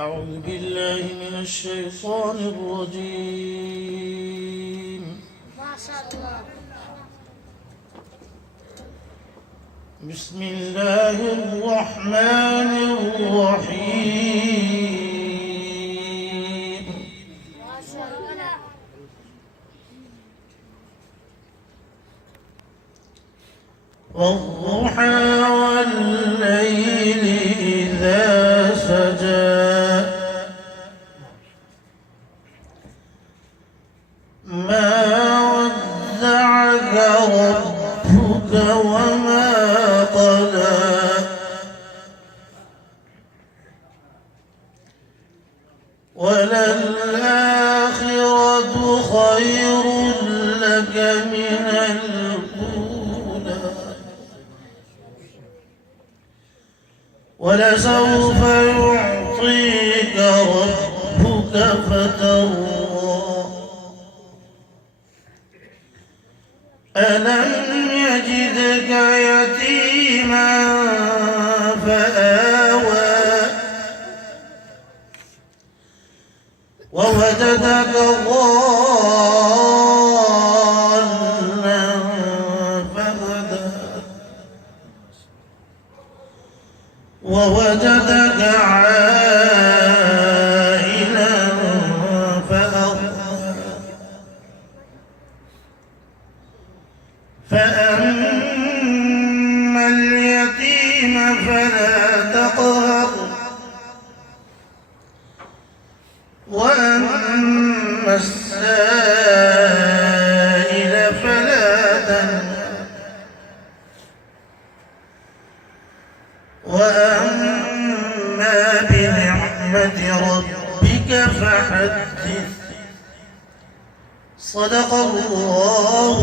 أعوذ بالله من الشيطان الرجيم. ما شاء الله. بسم الله الرحمن الرحيم. ما شاء الله. والضحى والليل إذا سجى ما ودعك ربك وما قلى وللآخرة خير لك من الأولى ولسوف يعطيك ربك فترضى ألم يجدك يتيما فآوى ووجدك ضالا فهدى ووجدك عائلا فأغنى فأما اليتيم فلا تقهر وأما السائل فلا تنهر وأما بنعمة ربك فحدث. صدق الله